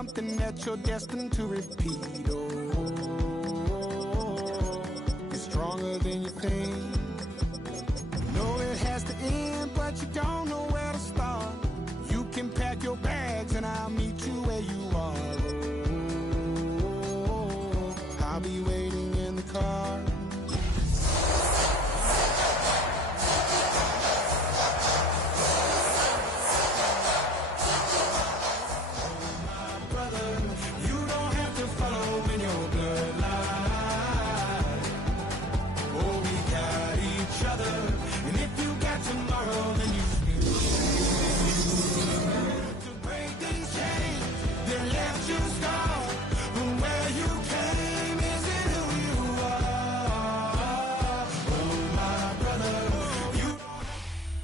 something that you're destined to repeat. Oh, it's stronger than you think. You know it has to end, but you don't know where to start. You can pack your bags and I'll meet you where you are. Oh, I'll be waiting in the car.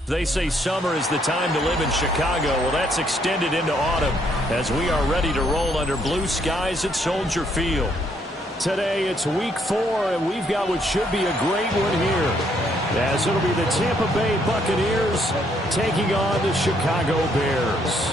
They say summer is the time to live in Chicago. Well, that's extended into autumn as we are ready to roll under blue skies at Soldier Field. Today, it's week 4, and we've got what should be a great one here, as it'll be the Tampa Bay Buccaneers taking on the Chicago Bears.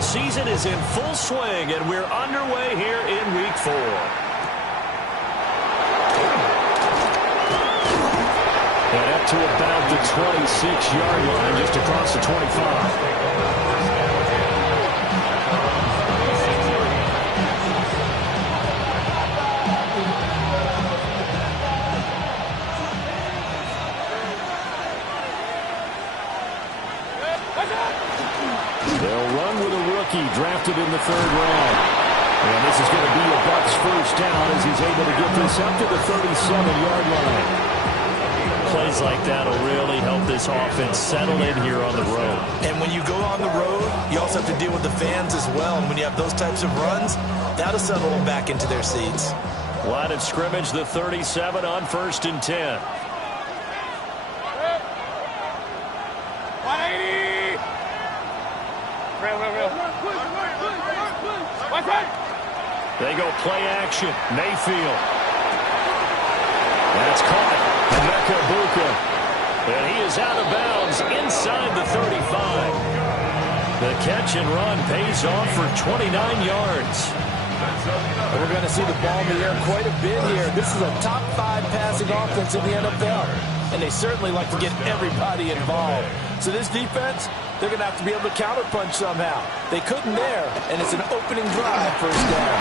Season is in full swing, and we're underway here in week 4. And up to about the 26-yard line, just across the 25. Drafted in the 3rd round. And this is going to be a Bucs first down as he's able to get this up to the 37-yard line. Plays like that will really help this offense settle in here on the road. And when you go on the road, you also have to deal with the fans as well. And when you have those types of runs, that'll settle them back into their seats. Line of scrimmage, the 37 on 1st and 10. They go play action. Mayfield. That's caught. Emeka Egbuka. And he is out of bounds inside the 35. The catch and run pays off for 29 yards. We're going to see the ball in the air quite a bit here. This is a top 5 passing offense in the NFL. And they certainly like to get everybody involved. So this defense, they're going to have to be able to counterpunch somehow. They couldn't there, and it's an opening drive first down.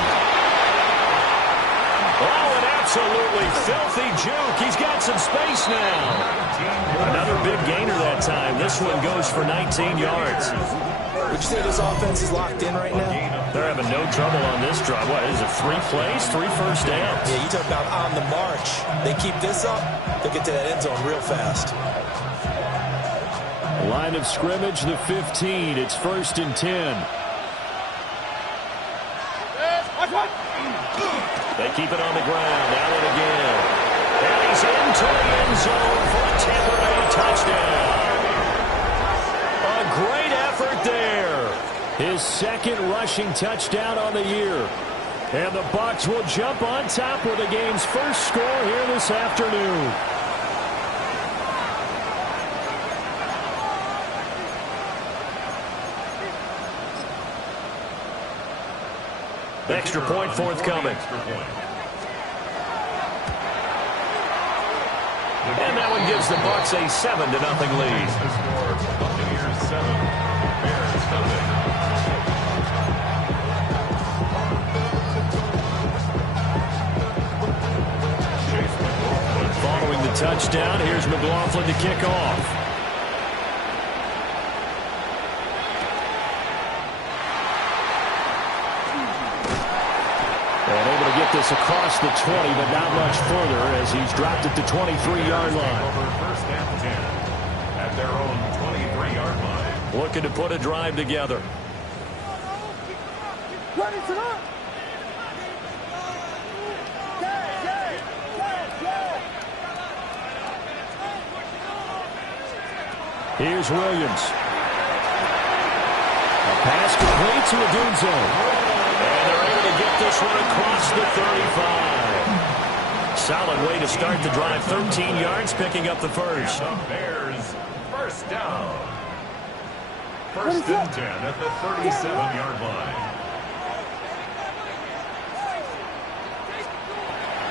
Oh, an absolutely filthy juke. He's got some space now. Another big gainer that time. This one goes for 19 yards. Would you say this offense is locked in right now? They're having no trouble on this drive. What is it, 3 plays, 3 first downs? Yeah, you talk about on the march. They keep this up, they'll get to that end zone real fast. Line of scrimmage, the 15. It's 1st and 10. They keep it on the ground. Out it again. And he's into the end zone for a Tampa Bay touchdown. A great effort there. His 2nd rushing touchdown on the year. And the Bucs will jump on top with the game's first score here this afternoon. Extra point forthcoming. And that one gives the Bucs a 7-0 lead. Buccaneers 7, Bears 0. Following the touchdown, here's McLaughlin to kick off. This across the 20, but not much further as he's dropped it to 23-yard line. Over 1st and 10 at their own 23-yard line. Looking to put a drive together. Here's Williams. A pass complete to Odunze. And they're able to get this one across the 35. Solid way to start the drive. 13 yards, picking up the first. The Bears, first down. First and 10 at the 37-yard line.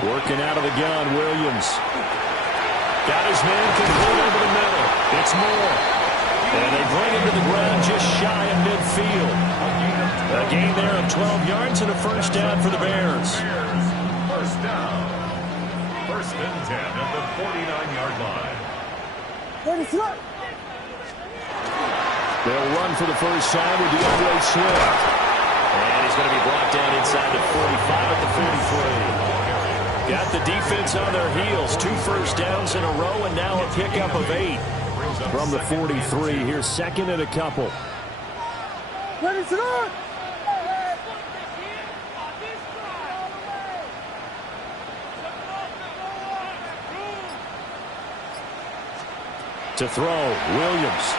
Working out of the gun, Williams. Got his man complete over the middle. It's Moore. And they bring him to the ground just shy of midfield. A gain there of 12 yards and a first down for the Bears. First down. First and 10 at the 49-yard line. They'll run for the first time with DeAndre Swift. And he's going to be brought down inside the 45 at the 43. Got the defense on their heels. 2 first downs in a row, and now a pickup of 8 from the 43. Here's second and a couple. To throw, Williams.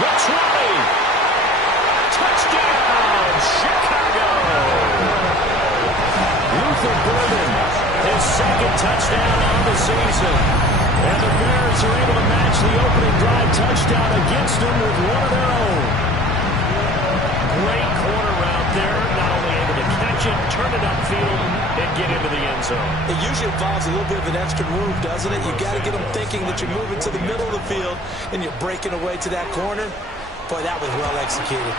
Looks right. Touchdown, Chicago. Luther Burden, his second touchdown on the season. And the Bears are able to match the opening drive touchdown against them with one of their own. Great corner route there. Not only able to catch it, turn it upfield, and get into the end zone. It usually involves a little bit of an extra move, doesn't it? You got to get them thinking that you're moving to the middle of the field and you're breaking away to that corner. Boy, that was well executed.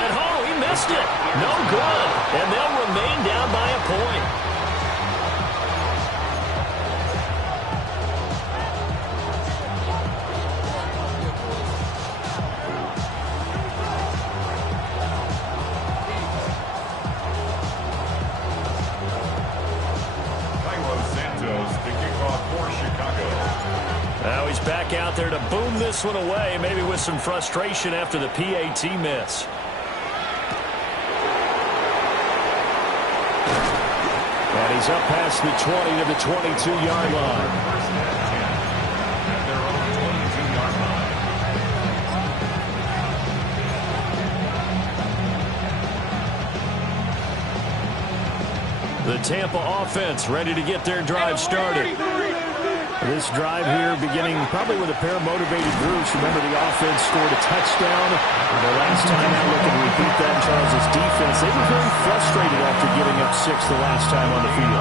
At home, he missed it. No good. And they'll remain down by a point. Now he's back out there to boom this one away, maybe with some frustration after the PAT miss. And he's up past the 20 to the 22-yard line. First and 10 at their own 22-yard line. The Tampa offense ready to get their drive started. This drive here beginning probably with a pair of motivated groups. Remember, the offense scored a touchdown. The last time out, looking to repeat that in Charles' defense. They were very frustrated after giving up 6 the last time on the field.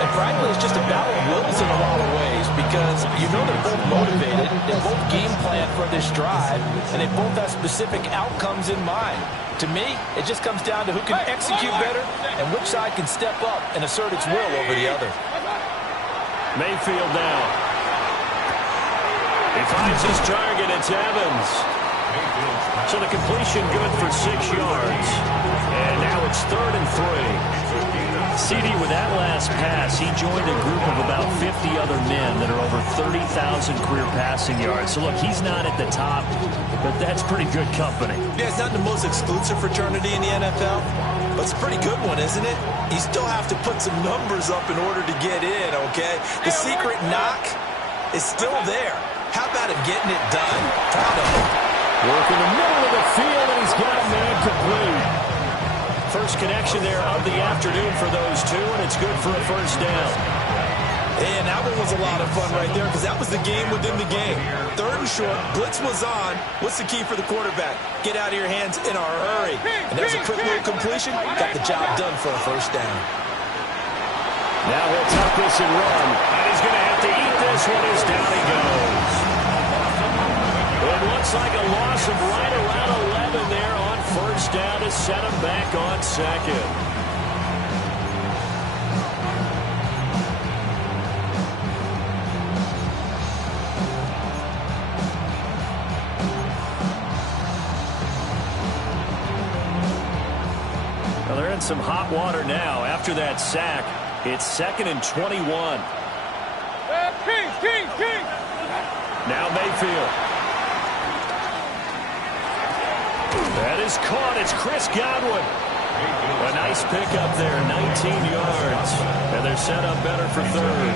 And frankly, it's just a battle of wills in a lot of ways because you know they're both motivated, they both game plan for this drive, and they both have specific outcomes in mind. To me, it just comes down to who can execute better and which side can step up and assert its will over the other. Mayfield now. He finds his target. It's Evans. So the completion good for 6 yards. And now it's 3rd and 3. CD, with that last pass, he joined a group of about 50 other men that are over 30,000 career passing yards. So, look, he's not at the top, but that's pretty good company. Yeah, it's not the most exclusive fraternity in the NFL, but it's a pretty good one, isn't it? You still have to put some numbers up in order to get in, okay? The secret knock is still there. How about him getting it done? Proud of him. Work in the middle of the field, and he's got a man complete. First connection there of the afternoon for those two, and it's good for a first down. And that one was a lot of fun right there because that was the game within the game. 3rd and short, blitz was on. What's the key for the quarterback? Get out of your hands in a hurry. And there's a quick little completion. Got the job done for a first down. Now he'll tuck this and run. And he's going to have to eat this one as down he goes. It looks like a loss of right around 11 there on first down to set him back on second. Well, they're in some hot water now after that sack. It's 2nd and 21. Now Mayfield. That is caught. It's Chris Godwin. A nice pickup there, 19 yards. And they're set up better for 3rd.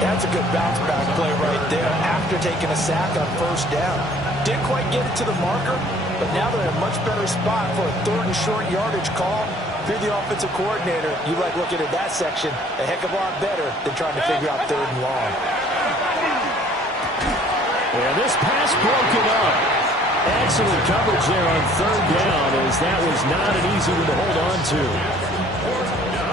That's a good bounce-back play right there after taking a sack on first down. Didn't quite get it to the marker, but now they're in a much better spot for a third and short yardage call. If you're the offensive coordinator, you like looking at that section a heck of a lot better than trying to figure out third and long. And this pass broken up. Excellent coverage there on third down, as that was not an easy one to hold on to.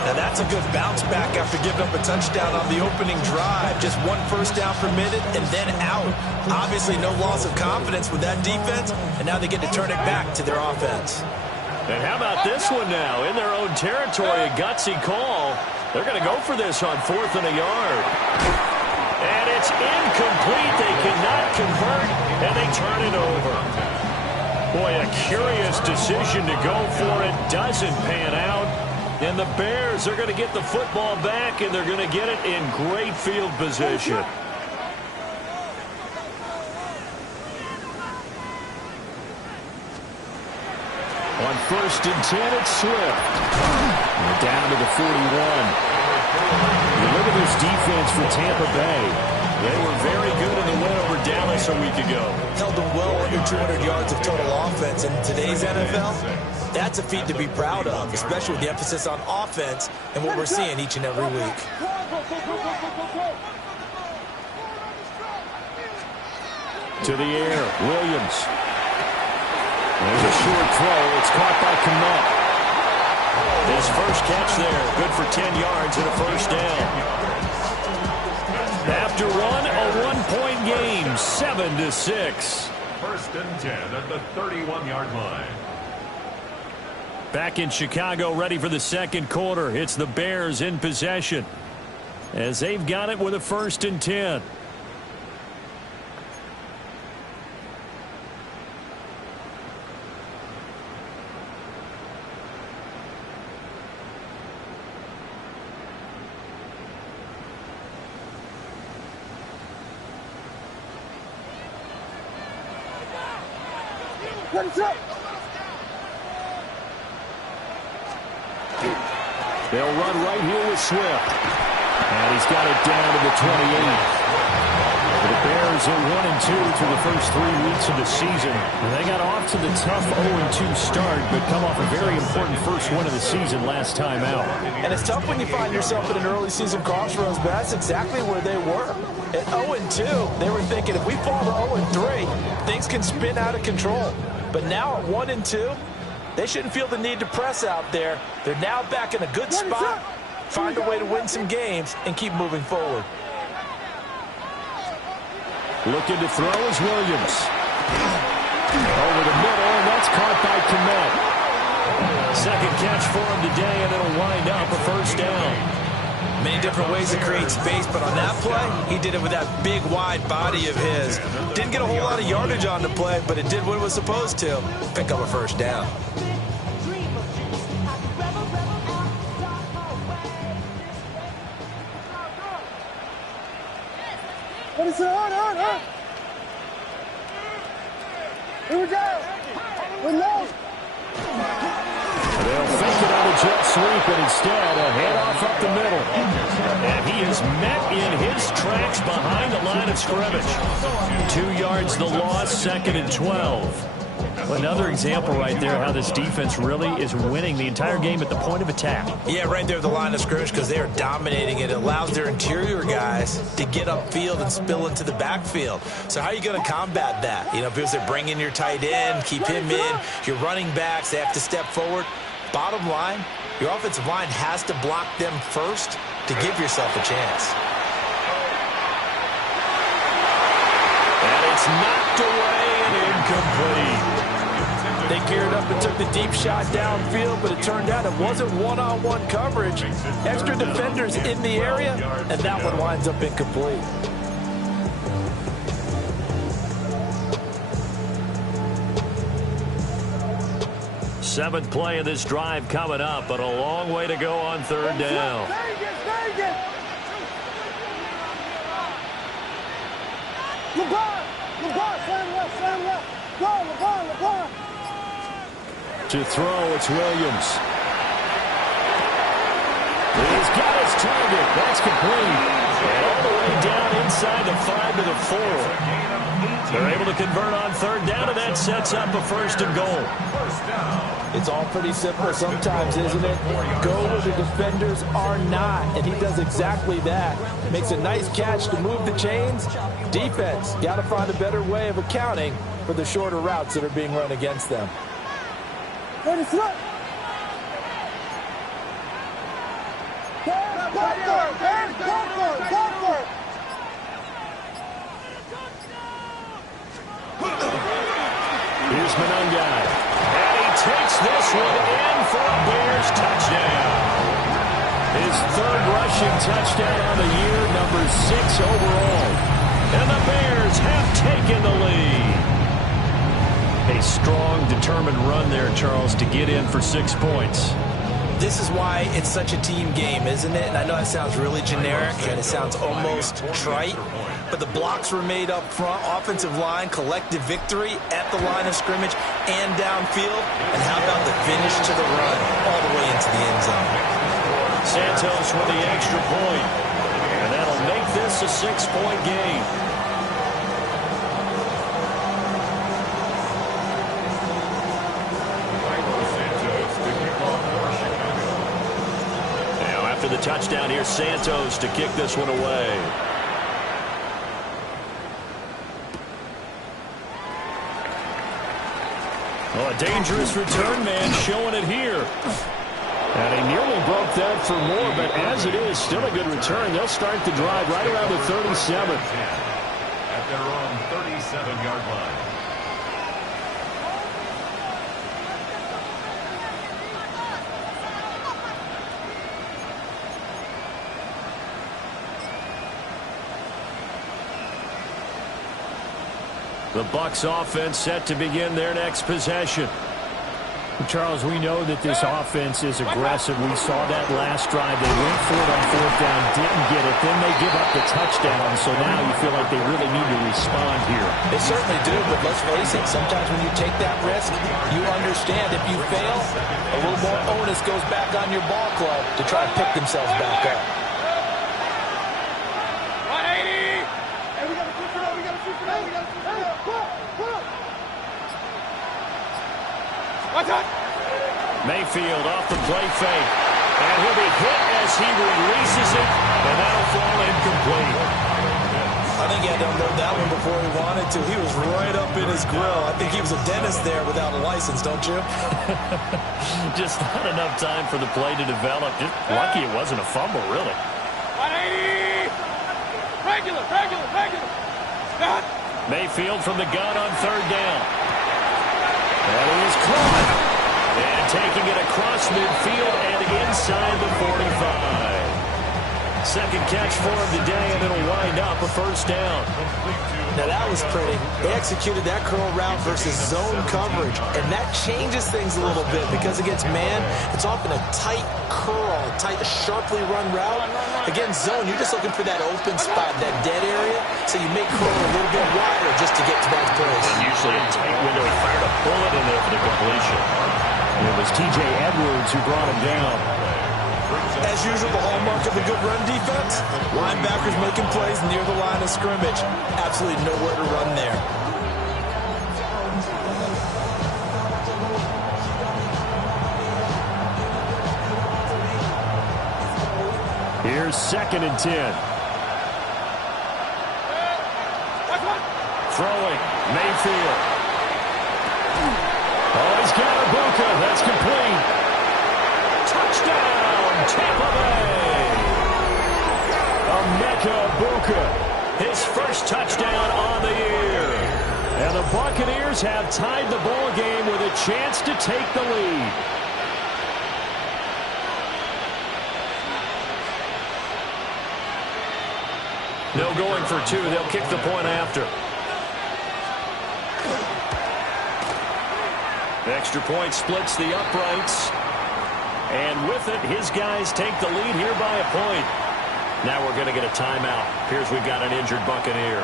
Now that's a good bounce back after giving up a touchdown on the opening drive. Just one first down permitted and then out. Obviously no loss of confidence with that defense, and now they get to turn it back to their offense. And how about this one now? In their own territory, a gutsy call. They're going to go for this on 4th and a yard. And it's incomplete. They cannot convert, and they turn it over. Boy, a curious decision to go for it. Doesn't pan out. And the Bears are going to get the football back, and they're going to get it in great field position. On 1st and 10, it's Swift. And down to the 41. You look at this defense for Tampa Bay. They were very good in the win over Dallas a week ago. Held them well under 200 yards of total offense. In today's NFL, that's a feat to be proud of, especially with the emphasis on offense and what we're seeing each and every week. To the air, Williams. There's a short throw. It's caught by Kmet. His first catch there, good for 10 yards and a first down. After a one-point game, 7-6. 1st and 10 at the 31-yard line. Back in Chicago, ready for the second quarter. It's the Bears in possession, as they've got it with a 1st and 10. They'll run right here with Swift. And he's got it down to the 28. The Bears are 1-2 through the first 3 weeks of the season. They got off to the tough 0-2 start, but come off a very important first win of the season last time out. And it's tough when you find yourself at an early season crossroads, but that's exactly where they were. At 0-2, they were thinking if we fall to 0-3, things can spin out of control. But now at 1-2, they shouldn't feel the need to press out there. They're now back in a good spot, find a way to win some games, and keep moving forward. Looking to throw is Williams. Over the middle, and that's caught by Kmet. Second catch for him today, and it'll wind up a first down. Many different ways to create space, but on that play, he did it with that big, wide body of his. Didn't get a whole lot of yardage on the play, but it did what it was supposed to. Pick up a first down. What is it? On. Here we go. We're low. They'll fake it on a jet sweep, and instead a handoff up the middle. And he is met in his tracks behind the line of scrimmage. 2 yards the loss, 2nd and 12. Another example right there how this defense really is winning the entire game at the point of attack. Yeah, right there at the line of scrimmage because they are dominating it. It allows their interior guys to get upfield and spill into the backfield. So how are you going to combat that? You know, because they bring in your tight end, keep him in. Your running backs, they have to step forward. Bottom line, your offensive line has to block them first to give yourself a chance. And it's knocked away and incomplete. They geared up and took the deep shot downfield, but it turned out it wasn't one-on-one coverage. Extra defenders in the area, and that one winds up incomplete. Seventh play of this drive coming up, but a long way to go on 3rd down. To throw, it's Williams. He's got his target. That's complete. And all the way down inside the 5 to the 4. They're able to convert on third down, and that sets up a 1st and goal. It's all pretty simple sometimes, isn't it? Go where the defenders are not, and he does exactly that. Makes a nice catch to move the chains. Defense, got to find a better way of accounting for the shorter routes that are being run against them. Ready, slip. Here's Monangai. And he takes this one in for a Bears touchdown. His 3rd rushing touchdown on the year, number 6 overall. And the Bears have taken the lead. A strong, determined run there, Charles, to get in for 6 points. This is why it's such a team game, isn't it? And I know that sounds really generic and it sounds almost trite, but the blocks were made up front, offensive line, collective victory at the line of scrimmage and downfield. And how about the finish to the run all the way into the end zone? Santos with the extra point, and that'll make this a 6-point game. The touchdown here, Santos to kick this one away. Oh, a dangerous return man showing it here. And he nearly broke that for more, but as it is, still a good return. They'll start the drive right around the 37. At their own 37-yard line. The Bucs offense set to begin their next possession. Charles, we know that this offense is aggressive. We saw that last drive. They went for it on 4th down, didn't get it. Then they give up the touchdown, so now you feel like they really need to respond here. They certainly do, but let's face it, sometimes when you take that risk, you understand if you fail, a little more onus goes back on your ball club to try and pick themselves back up. Mayfield off the play fake. And he'll be hit as he releases it, and that'll fall incomplete. I think he had to unload that one before he wanted to. He was right up in his grill. I think he was a dentist there without a license, don't you? Just not enough time for the play to develop. Just lucky it wasn't a fumble, really. 180! Regular! Mayfield from the gun on 3rd down. And he is caught. And taking it across midfield and inside the 45. 2nd catch for him today, and it'll wind up a 1st down. Now that was pretty. They executed that curl route versus zone coverage, and that changes things a little bit because against man, it's often a tight curl, tight, sharply run route. Against zone, you're just looking for that open spot, that dead area, so you make curl a little bit wider just to get to that place. And usually a tight window. He fired a bullet in there for the completion. It was T.J. Edwards who brought him down. As usual, the hallmark of a good run defense, linebackers making plays near the line of scrimmage. Absolutely nowhere to run there. Here's 2nd and 10. Throwing, Mayfield. Oh, he's got Ibuka. That's complete. Touchdown, Tampa Bay. Emeka Ibuka, his first touchdown on the year. And the Buccaneers have tied the ball game with a chance to take the lead. No going for 2. They'll kick the point after. The extra point splits the uprights. And with it, his guys take the lead here by a point. Now we're going to get a timeout. Here's we've got an injured Buccaneer.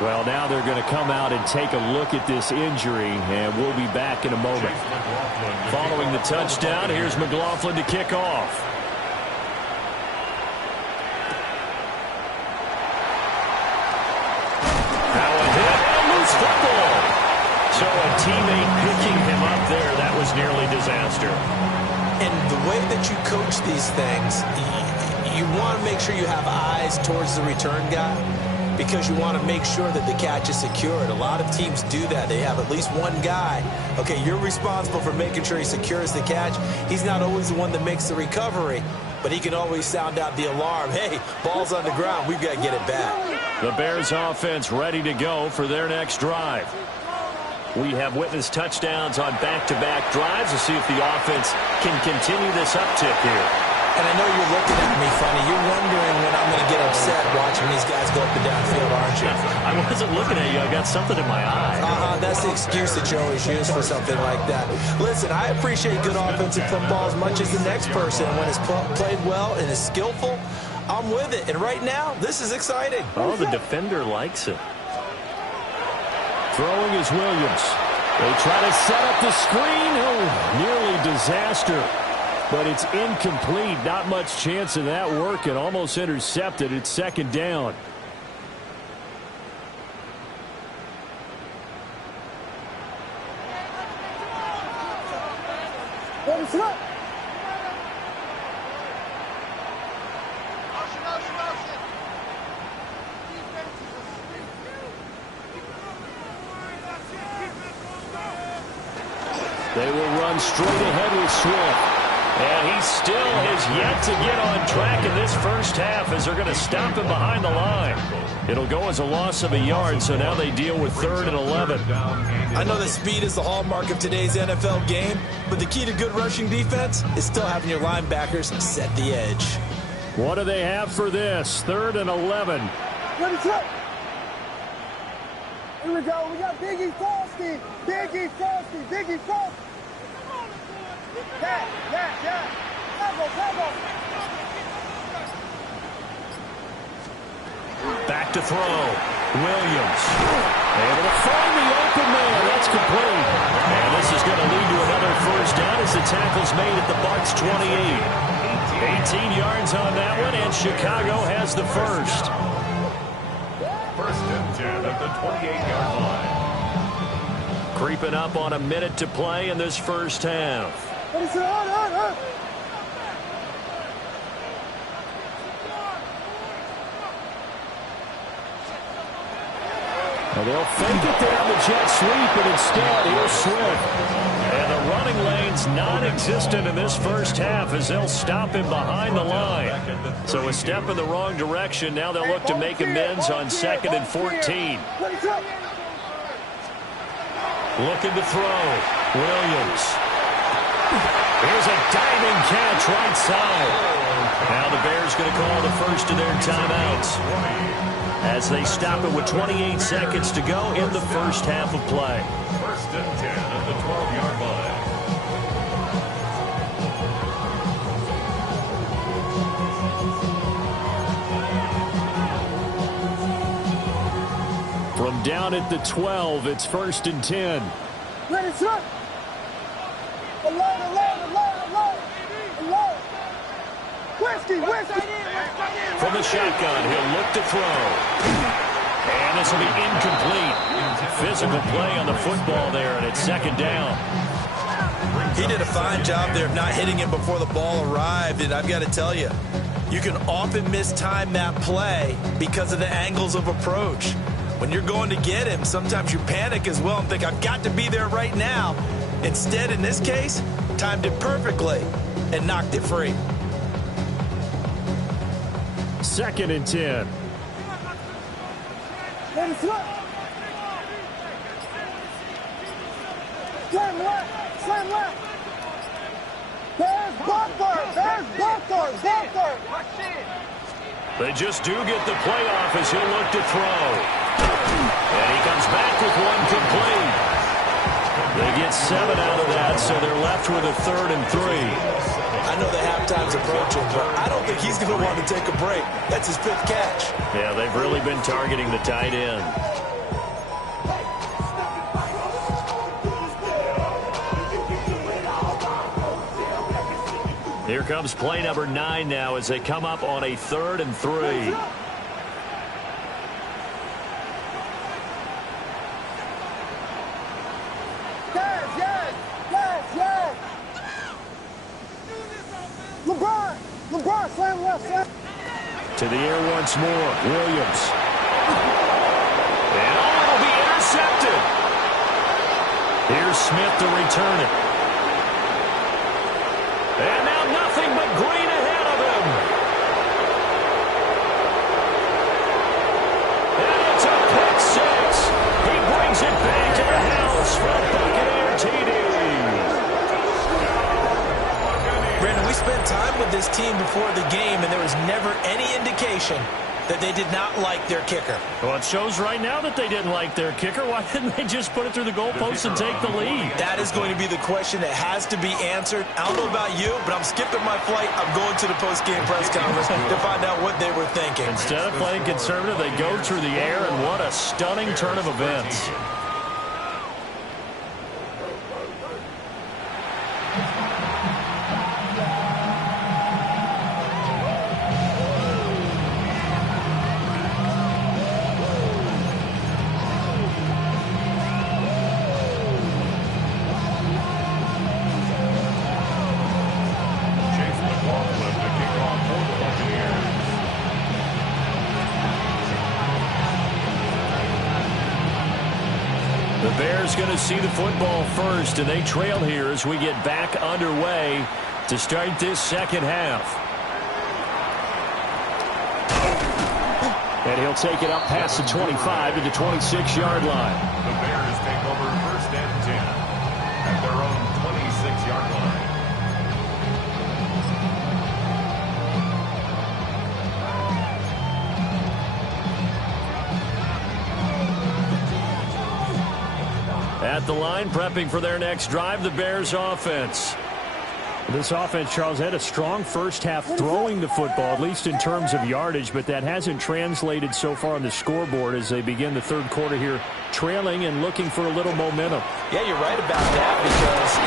Well, now they're going to come out and take a look at this injury, and we'll be back in a moment. Following the touchdown, here's McLaughlin to kick off. disaster. And the way that you coach these things, you want to make sure you have eyes towards the return guy because you want to make sure that the catch is secured. A lot of teams do that. They have at least one guy. Okay, you're responsible for making sure he secures the catch. He's not always the one that makes the recovery, but he can always sound out the alarm. Hey, ball's on the ground. We've got to get it back. The Bears offense ready to go for their next drive. We have witnessed touchdowns on back-to-back drives to see if the offense can continue this uptick here. And I know you're looking at me funny. You're wondering when I'm going to get upset watching these guys go up and down field, aren't you? I wasn't looking at you. I got something in my eye. That's the excuse that you always use for something like that. Listen, I appreciate good offensive football as much as the next person. When it's played well and is skillful, I'm with it. And right now, this is exciting. Oh, the defender likes it. Throwing is Williams. They try to set up the screen. Oh, nearly disaster. But it's incomplete. Not much chance of that working. Almost intercepted. It's second down. They will run straight ahead with Swift. And he still has yet to get on track in this first half as they're going to stop him behind the line. It'll go as a loss of a yard, so now they deal with 3rd and 11. I know that speed is the hallmark of today's NFL game, but the key to good rushing defense is still having your linebackers set the edge. What do they have for this? 3rd and 11. Ready, set. Here we go. We got Biggie Frosty. Biggie Frosty. Biggie Frosty. Yeah. Tackle. Back to throw. Williams. Able to find the open man. That's complete. And this is going to lead to another first down as the tackle's made at the Bucs 28. 18 yards on that one, and Chicago has the first. 1st and 10 at the 28-yard line. Creeping up on a minute to play in this first half. Well, they'll fake it down the jet sweep, but instead here's Swift. And the running lane's non-existent in this first half as they'll stop him behind the line. So a step in the wrong direction. Now they'll look to make amends on 2nd and 14. Looking to throw. Williams. Here's a diving catch right side. Now the Bears going to call the first of their timeouts as they stop it with 28 seconds to go in the first half of play. 1st and 10 at the 12-yard line. From down at the 12, it's 1st and 10. Ready, set. Alone. Whiskey. From the shotgun, he'll look to throw. And this will be incomplete. Physical play on the football there, and it's 2nd down. He did a fine job there of not hitting him before the ball arrived, and I've got to tell you, you can often mistime that play because of the angles of approach. When you're going to get him, sometimes you panic as well and think, I've got to be there right now. Instead, in this case, timed it perfectly and knocked it free. 2nd and 10. Ready, set. Slam left. There's Buckler. They just do get the playoff as he'll look to throw. And he comes back with one complete. They get 7 out of that, so they're left with a 3rd and 3. I know that halftime's approaching, but I don't think he's going to want to take a break. That's his 5th catch. Yeah, they've really been targeting the tight end. Here comes play number 9 now as they come up on a 3rd and 3. To the air once more. Williams. And it'll be intercepted. Here's Smith to return it. And now nothing but green ahead of him. And it's a pick six. He brings it back to the house for a Buccaneer TD. Brandon, we spent time with this team before the game, and there was never any indication that they did not like their kicker. Well, it shows right now that they didn't like their kicker. Why didn't they just put it through the goalpost and take the lead? That is going to be the question that has to be answered. I don't know about you, but I'm skipping my flight. I'm going to the post-game press conference to find out what they were thinking. Instead of playing conservative, they go through the air, and what a stunning turn of events. The Bears going to see the football first, and they trail here as we get back underway to start this second half. And he'll take it up past the 25 to the 26-yard line. The Bears take over 1st and 10 at their own 26-yard line. At the line, prepping for their next drive, the Bears offense. This offense, Charles, had a strong first half throwing the football, at least in terms of yardage, but that hasn't translated so far on the scoreboard as they begin the third quarter here, trailing and looking for a little momentum. Yeah, you're right about that because,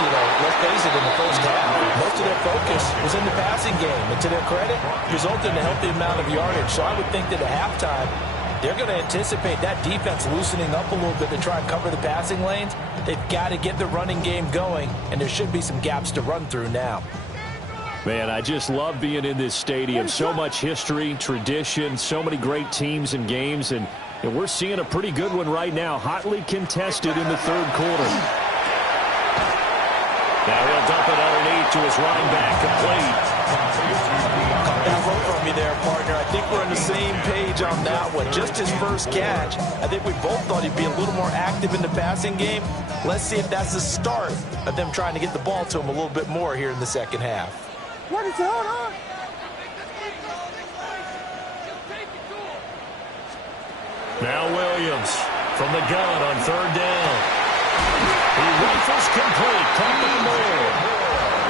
let's face it, in the first half, most of their focus was in the passing game. And to their credit, resulted in a healthy amount of yardage. So I would think that at halftime, they're going to anticipate that defense loosening up a little bit to try and cover the passing lanes. They've got to get the running game going, and there should be some gaps to run through now. Man, I just love being in this stadium. So much history, tradition, so many great teams and games, and we're seeing a pretty good one right now, hotly contested in the third quarter. Now he'll dump it underneath to his running back, complete. Caught that one from you there, partner. I think we're on the same page on that one. Just his first catch, I think we both thought he'd be a little more active in the passing game. Let's see if that's the start of them trying to get the ball to him a little bit more here in the second half. What is going on? Now Williams from the gun on 3rd down. He rifles complete, caught by Moore.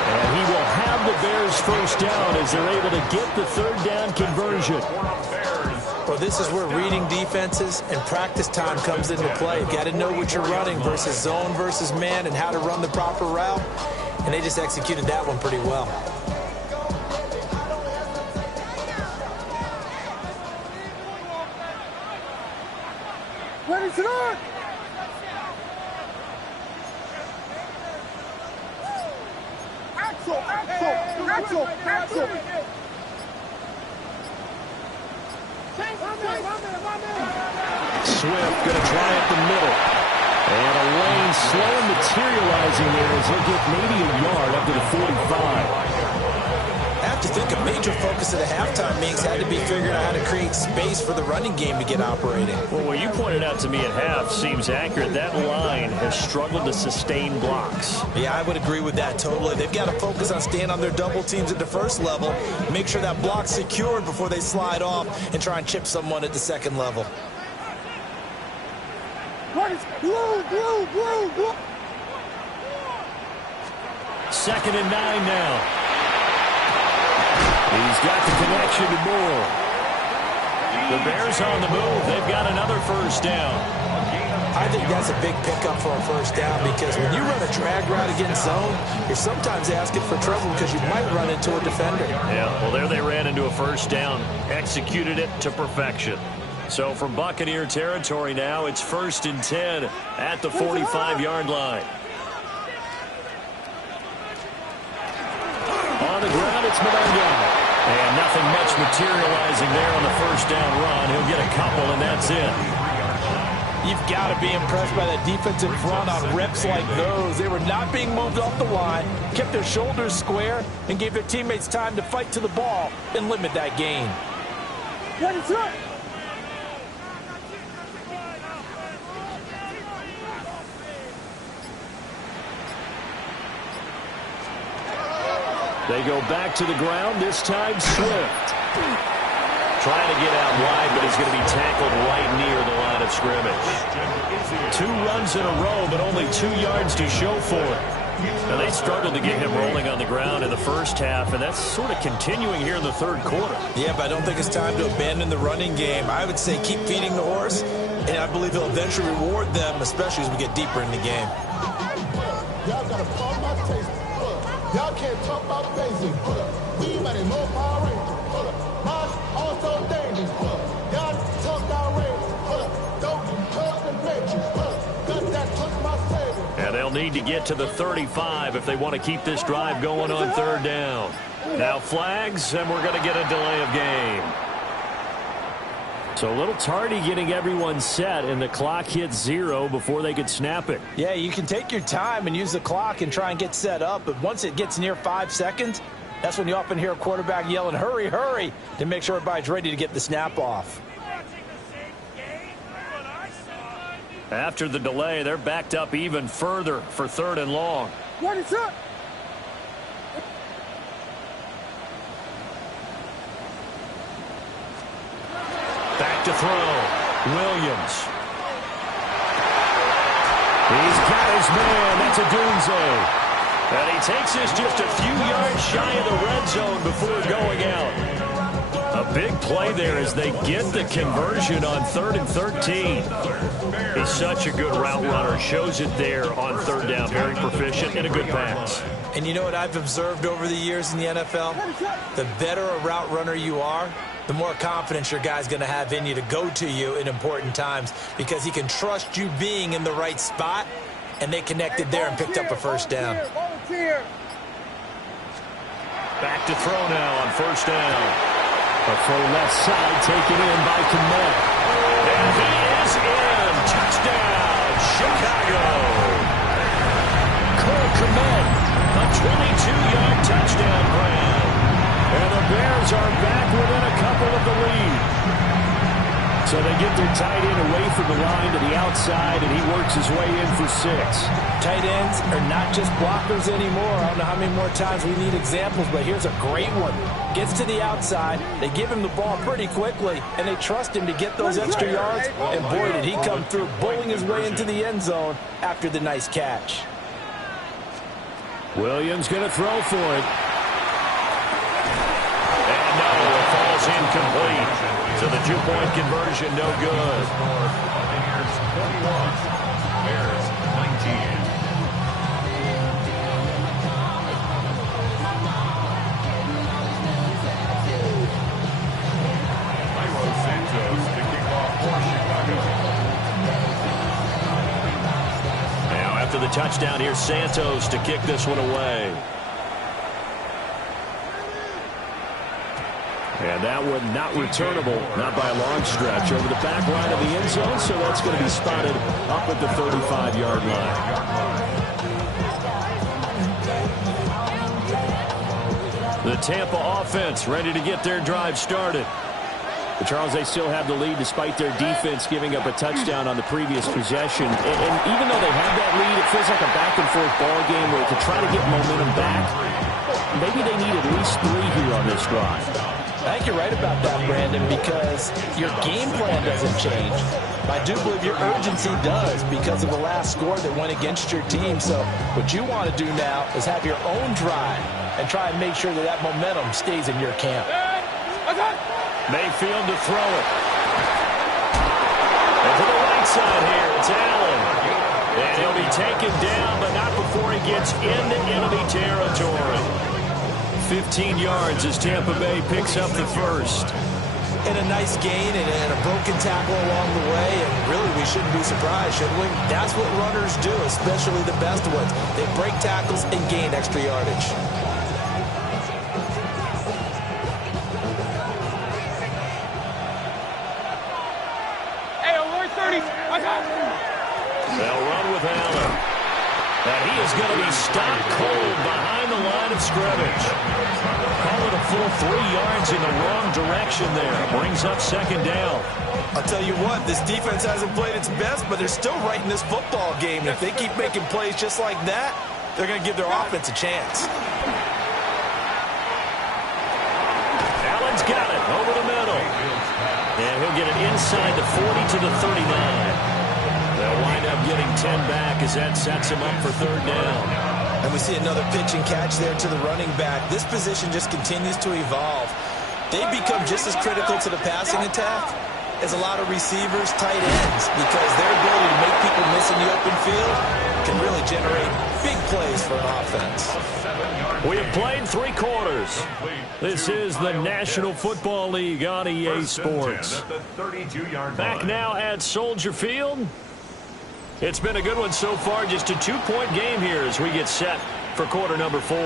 And he will have the Bears first down as they're able to get the 3rd down conversion. Well, this is where reading defenses and practice time comes into play. You've got to know what you're running versus zone versus man and how to run the proper route. And they just executed that one pretty well. What is it on? Axel. Swift going to try up the middle. And a lane slow and materializing there as he'll get maybe a yard up to the 45. I have to think a major focus of the halftime meetings had to be figuring out how to create space for the running game to get operating. Well, what you pointed out to me at half seems accurate. That line has struggled to sustain blocks. Yeah, I would agree with that totally. They've got to focus on staying on their double teams at the first level, make sure that block's secured before they slide off and try and chip someone at the second level. What is blue? 2nd and 9 now. He's got the connection to Moore. The Bears on the move. They've got another first down. I think that's a big pickup for a first down because when you run a drag route against zone, you're sometimes asking for trouble because you might run into a defender. Yeah, well, there they ran into a first down. Executed it to perfection. So from Buccaneer territory now, it's 1st and 10 at the 45-yard line. On the ground, it's Mononga. And nothing much materializing there on the first down run. He'll get a couple, and that's it. You've got to be impressed by that defensive front on reps like those. They were not being moved off the line, kept their shoulders square, and gave their teammates time to fight to the ball and limit that gain. They go back to the ground, this time Swift. Trying to get out wide, but he's going to be tackled right near the line of scrimmage. 2 runs in a row, but only 2 yards to show for it. Now, they struggled to get him rolling on the ground in the first half, and that's sort of continuing here in the third quarter. Yeah, but I don't think it's time to abandon the running game. I would say keep feeding the horse, and I believe he'll eventually reward them, especially as we get deeper in the game. Y'all got to pump my taste. Y'all can't talk about basic. We might have more Power Rangers. Also dangerous. Y'all talk about Rangers. Don't you hurt the Matrix. Got that took my savior. And they'll need to get to the 35 if they want to keep this drive going on third down. Now flags, and we're going to get a delay of game. So a little tardy getting everyone set, and the clock hits 0 before they could snap it. Yeah, you can take your time and use the clock and try and get set up, but once it gets near 5 seconds, that's when you often hear a quarterback yelling, hurry, hurry, to make sure everybody's ready to get the snap off. After the delay, they're backed up even further for third and long. What is up? Back to throw. Williams. He's got his man. That's a Dunze. And he takes this just a few yards shy of the red zone before going out. A big play there as they get the conversion on 3rd and 13. He's such a good route runner. Shows it there on third down. Very proficient and a good pass. And you know what I've observed over the years in the NFL? The better a route runner you are, the more confidence your guy's going to have in you to go to you in important times because he can trust you being in the right spot, and they connected there and picked up a first down. Back to throw now on first down. A throw left side taken in by Kmet. And he is in. Touchdown, Chicago. Cole Kmet, a 22-yard touchdown grab. And the Bears are back within a couple of the lead. So they get their tight end away from the line to the outside, and he works his way in for 6. Tight ends are not just blockers anymore. I don't know how many more times we need examples, but here's a great one. Gets to the outside, they give him the ball pretty quickly, and they trust him to get those extra yards, and boy, did he come through, bowling his way into the end zone after the nice catch. Williams going to throw for it. And no, it falls incomplete. So the 2-point conversion, no good. Bears 21, Bears 19. Santos to kick off for Chicago. Now after the touchdown, here's Santos to kick this one away. And that one not returnable, not by a long stretch, over the back line of the end zone, so that's going to be spotted up at the 35-yard line. The Tampa offense ready to get their drive started. But Charles, they still have the lead despite their defense giving up a touchdown on the previous possession. And even though they have that lead, it feels like a back-and-forth ball game where to try to get momentum back, maybe they need at least 3 here on this drive. I think you're right about that, Brandon, because your game plan doesn't change. I do believe your urgency does because of the last score that went against your team. So what you want to do now is have your own drive and try and make sure that that momentum stays in your camp. Mayfield to throw it. And to the right side here, it's Allen. And he'll be taken down, but not before he gets into enemy territory. 15 yards as Tampa Bay picks up the first. And a nice gain and a broken tackle along the way, and really we shouldn't be surprised, should we? That's what runners do, especially the best ones. They break tackles and gain extra yardage. going to be stopped cold behind the line of scrimmage. Call it a full 3 yards in the wrong direction there. Brings up second down. I'll tell you what, this defense hasn't played its best, but they're still right in this football game. And if they keep making plays just like that, they're going to give their offense a chance. Allen's got it over the middle. And he'll get it inside the 40 to the 39. They'll wind up getting 10 back as that sets him up for third down. And we see another pitch and catch there to the running back. This position just continues to evolve. They've become just as critical to the passing attack as a lot of receivers, tight ends, because their ability to make people miss in the open field can really generate big plays for an offense. We have played 3 quarters. This is the National Football League on EA Sports. Back now at Soldier Field. It's been a good one so far. Just a 2-point game here as we get set for quarter number 4.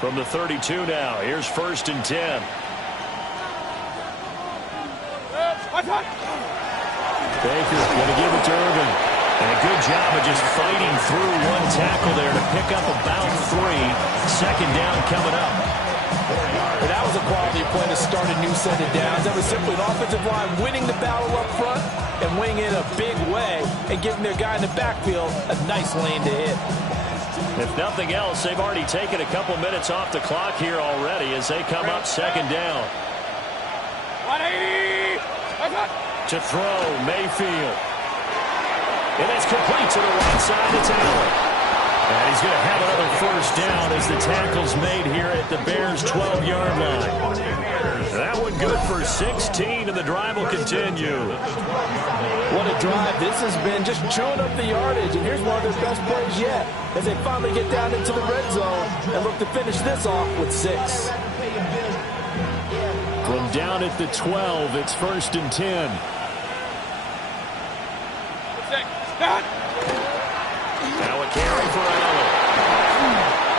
From the 32 now, here's 1st and 10. Baker going to give it to Irvin. And a good job of just fighting through one tackle there to pick up about 3. Second down coming up. And that was a quality play to start a new set of downs. That was simply an offensive line winning the battle up front and winning it a big way and giving their guy in the backfield a nice lane to hit. If nothing else, they've already taken a couple minutes off the clock here already as they come up second down. To throw, Mayfield. And it's complete to the right side. It's Allen. And he's going to have another first down as the tackle's made here at the Bears' 12-yard line. That one good for 16, and the drive will continue. What a drive this has been, just chewing up the yardage. And here's one of their best plays yet as they finally get down into the red zone and look to finish this off with 6. From down at the 12, it's 1st and 10. Now a carry for Allen.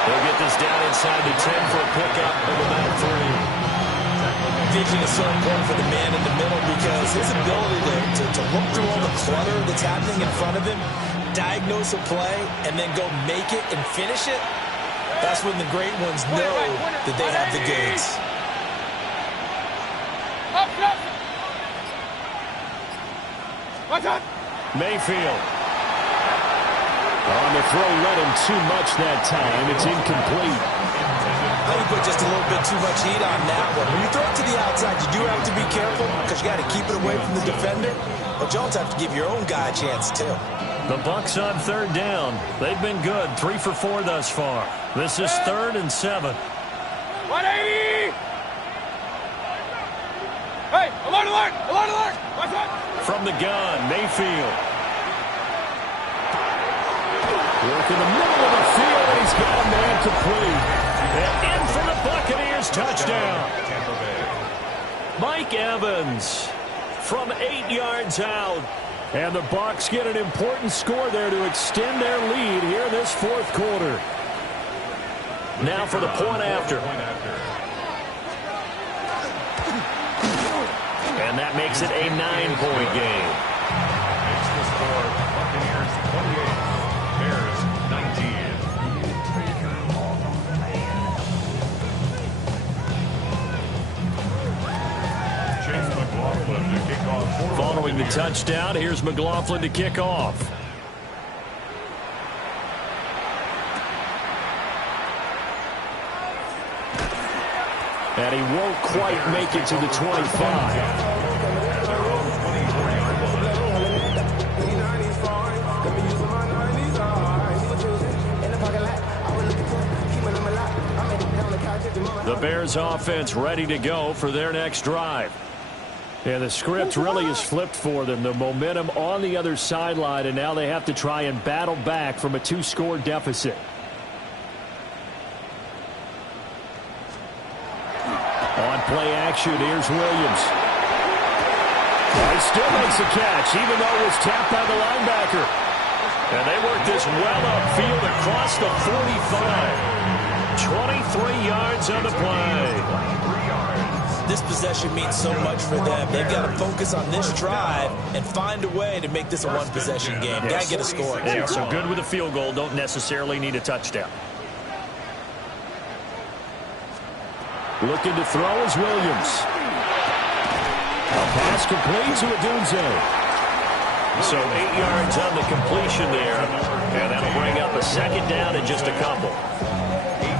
They'll get this down inside the 10 for a pickup of about 3. Vision is so important for the man in the middle because his ability to look through all the clutter that's happening in front of him, diagnose a play, and then go make it and finish it, that's when the great ones know that they have the goods. Mayfield. On the throw, led him too much that time. It's incomplete. I think put just a little bit too much heat on that one. When you throw it to the outside, you do have to be careful because you got to keep it away from the defender. But you also have to give your own guy a chance, too. The Bucs on third down. They've been good. 3 for 4 thus far. This is 3rd and 7. 180! Hey, alert, alert, alert, alert! Watch out! From the gun, Mayfield. Work in the middle of the field, and he's got a man complete. And in for the Buccaneers touchdown. Mike Evans from 8 yards out. And the Bucs get an important score there to extend their lead here in this 4th quarter. Now for the point after. And that makes it a 9-point game. It's the score. Buccaneers 28, Bears 19. Chase McLaughlin to kick off. Following the touchdown, here's McLaughlin to kick off. And he won't quite make it to the 25. The Bears offense ready to go for their next drive. And the script really is flipped for them. The momentum on the other sideline, and now they have to try and battle back from a 2-score deficit. On play action, here's Williams. He still makes a catch, even though it was tapped by the linebacker. And they work this well upfield across the 45. 23 yards on the play. this possession means so much for them. They've got to focus on this drive and find a way to make this a one-possession game. Got to get a score. Yeah, so good with a field goal. Don't necessarily need a touchdown. Looking to throw is Williams. A pass complete to Odunze. So 8 yards on the completion there. And that'll bring up a second down in just a couple.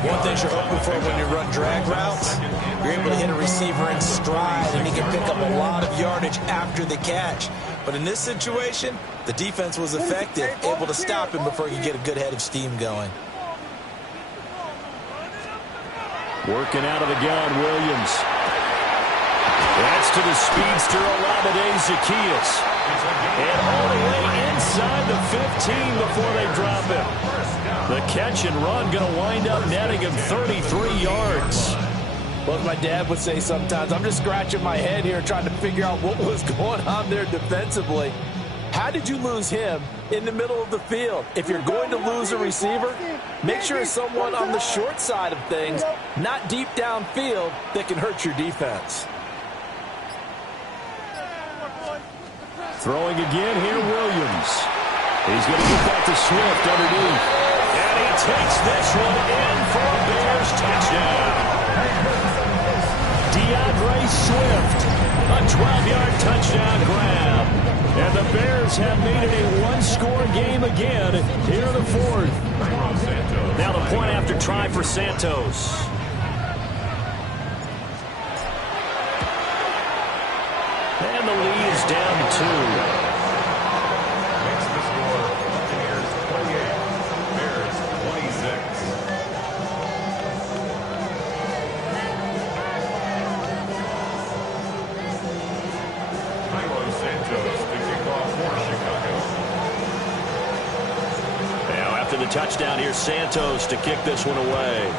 One thing you're hoping for when you run drag routes, you're able to hit a receiver in stride, and he can pick up a lot of yardage after the catch. But in this situation, the defense was effective, able to stop him before he could get a good head of steam going. Working out of the gun, Williams. That's to the speedster, Olamide Zaccheaus. And all the way inside the 15 before they drop him. The catch and run going to wind up netting him 33 yards. Well, as my dad would say sometimes, I'm just scratching my head here trying to figure out what was going on there defensively. How did you lose him in the middle of the field? If you're going to lose a receiver, make sure it's someone on the short side of things, not deep downfield, that can hurt your defense. Throwing again here, Williams. He's going to get that to Swift underneath. And he takes this one in for a Bears touchdown. DeAndre Swift, a 12-yard touchdown grab. And the Bears have made it a one-score game again here in the fourth. Now the point after try for Santos. And the lead is down to 2. Makes the score Buccaneers 28, Bears 26. Philo Santos to kick off for Chicago. Now after the touchdown, here's Santos to kick this one away.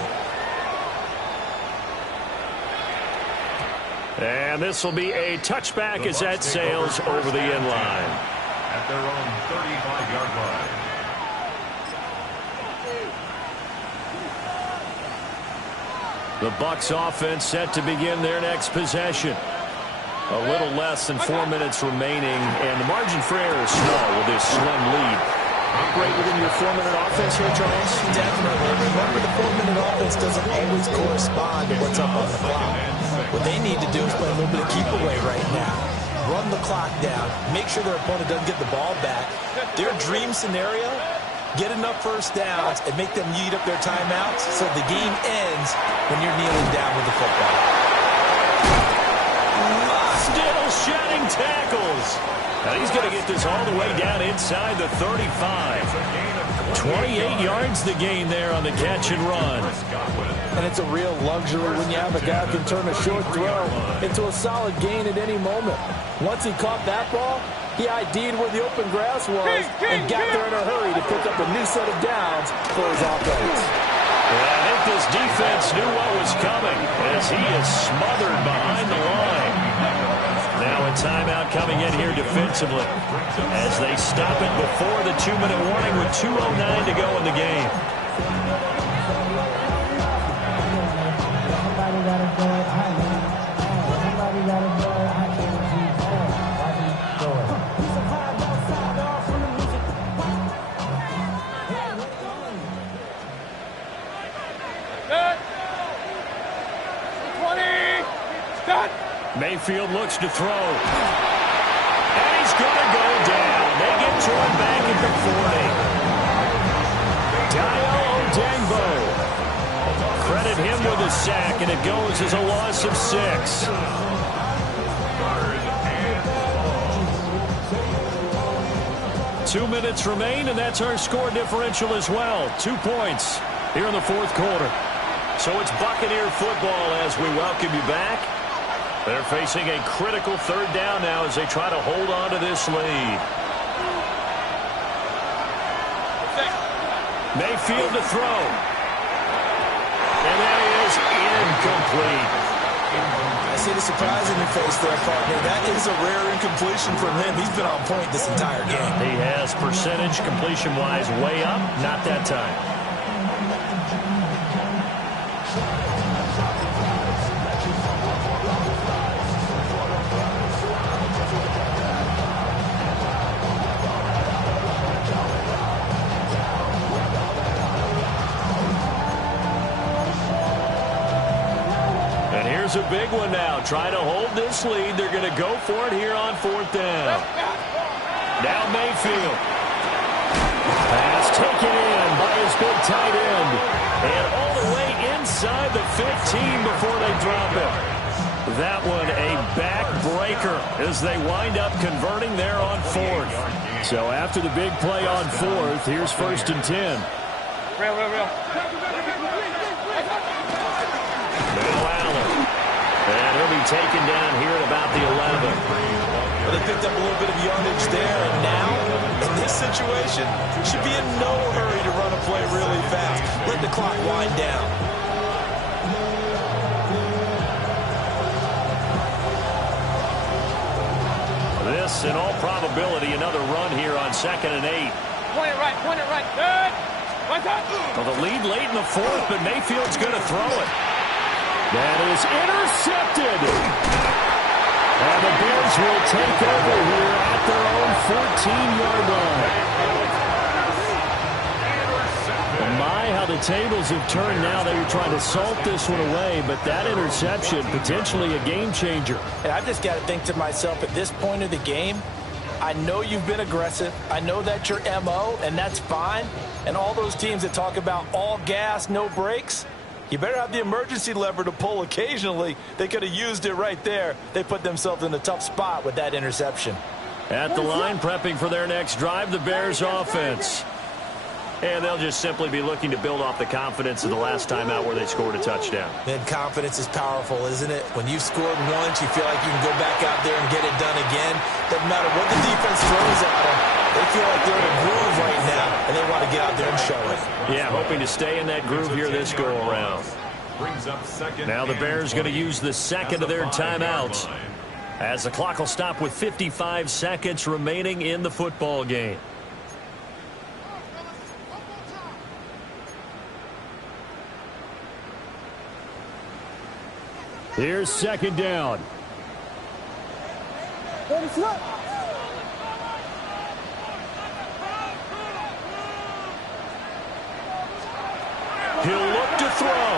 And this will be a touchback as that sails over the end line. At their own 35-yard line. The Bucs offense set to begin their next possession. A little less than 4 minutes remaining, and the margin for error is small with this slim lead. Operate within your 4-minute offense here, Charles? Definitely. Remember, the 4-minute offense doesn't always correspond to what's up on the clock. What they need to do is play a little bit of keep away right now. Run the clock down. Make sure their opponent doesn't get the ball back. Their dream scenario, get enough first downs and make them eat up their timeouts so the game ends when you're kneeling down with the football. Still shedding tackles. Now he's going to get this all the way down inside the 35. 28 yards the gain there on the catch and run. And it's a real luxury when you have a guy who can turn a short throw into a solid gain at any moment. Once he caught that ball, he ID'd where the open grass was and got there in a hurry to pick up a new set of downs for his offense. Well, I think this defense knew what was coming as he is smothered behind the line. Now a timeout coming in here defensively as they stop it before the 2-minute warning with 2:09 to go in the game. Mayfield looks to throw. And he's going to go down. They get to him back at the 40. Dayo Odeyingbo. Credit him with a sack, and it goes as a loss of 6. Two minutes remain, and that's our score differential as well. 2 points here in the fourth quarter. So it's Buccaneer football as we welcome you back. They're facing a critical third down now as they try to hold on to this lead. Mayfield to throw. And that is incomplete. I see the surprise in your face there, partner. That is a rare incompletion from him. He's been on point this entire game. He has percentage completion-wise way up. Not that time. is a big one now. Trying to hold this lead. They're going to go for it here on 4th down. Now Mayfield. Pass taken in by his big tight end. And all the way inside the 15 before they drop it. That one a backbreaker as they wind up converting there on 4th. So after the big play on 4th, here's 1st and 10. Real. Now Allen. And he'll be taken down here at about the 11. Well, they picked up a little bit of yardage there, and now, in this situation, should be in no hurry to run a play really fast. Let the clock wind down. This, in all probability, another run here on 2nd and 8. Point it right. Good. One time. Well, the lead late in the 4th, but Mayfield's going to throw it. That is intercepted. And the Bears will take over here at their own 14-yard line. My, how the tables have turned now. They were trying to salt this one away, but that interception, potentially a game changer. And I've just got to think to myself, at this point of the game, I know you've been aggressive. I know that's your MO, and that's fine. And all those teams that talk about all gas, no brakes, you better have the emergency lever to pull occasionally. They could have used it right there. They put themselves in a tough spot with that interception. At the line, prepping for their next drive, the Bears offense. And they'll just simply be looking to build off the confidence of the last time out where they scored a touchdown. And confidence is powerful, isn't it? When you've scored once, you feel like you can go back out there and get it done again. Doesn't matter what the defense throws at them. They feel like they're in a groove right now, and they want to get out there and show it. Yeah, hoping to stay in that groove here this go-around. Now the Bears going to use the second of their timeouts, as the clock will stop with 55 seconds remaining in the football game. Here's 2nd down. He'll look to throw.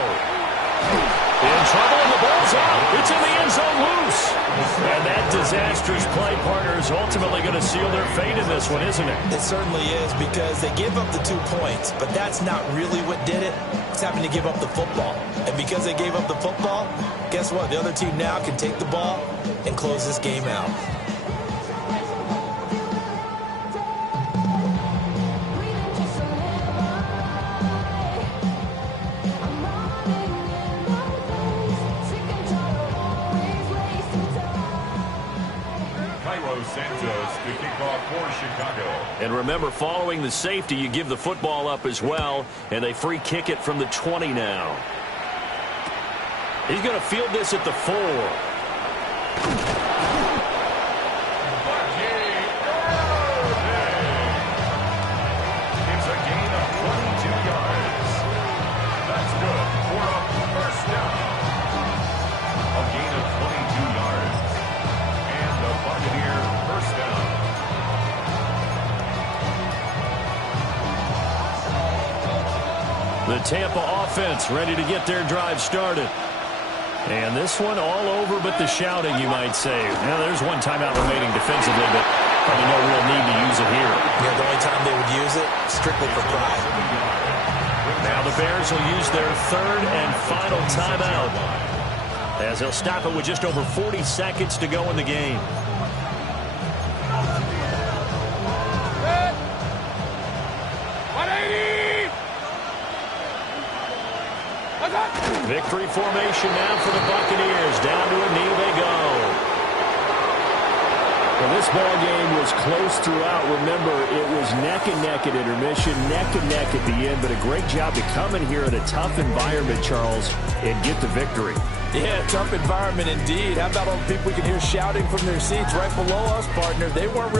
In trouble, and the ball's out. It's in the end zone loose. And that disastrous play, partner, is ultimately going to seal their fate in this one, isn't it? It certainly is, because they gave up the 2 points, but that's not really what did it. It's having to give up the football. And because they gave up the football, guess what? The other team now can take the ball and close this game out. Santos to kick off for Chicago. And remember, following the safety, you give the football up as well, and they free kick it from the 20 now. He's going to field this at the 4. It's a gain of 22 yards. That's good for a 1st down. A gain of 22 yards. And the Buccaneer 1st down. The Tampa offense ready to get their drive started. And this one all over but the shouting, you might say. Now, there's one timeout remaining defensively, but probably no real need to use it here. Yeah, the only time they would use it, strictly for pride. Now the Bears will use their 3rd and final timeout, as they'll stop it with just over 40 seconds to go in the game. Victory formation now for the Buccaneers. Down to a knee they go. Well, this ball game was close throughout. Remember, it was neck and neck at intermission, neck and neck at the end, but a great job to come in here in a tough environment, Charles, and get the victory. Yeah, tough environment indeed. How about all the people we can hear shouting from their seats right below us, partner? They weren't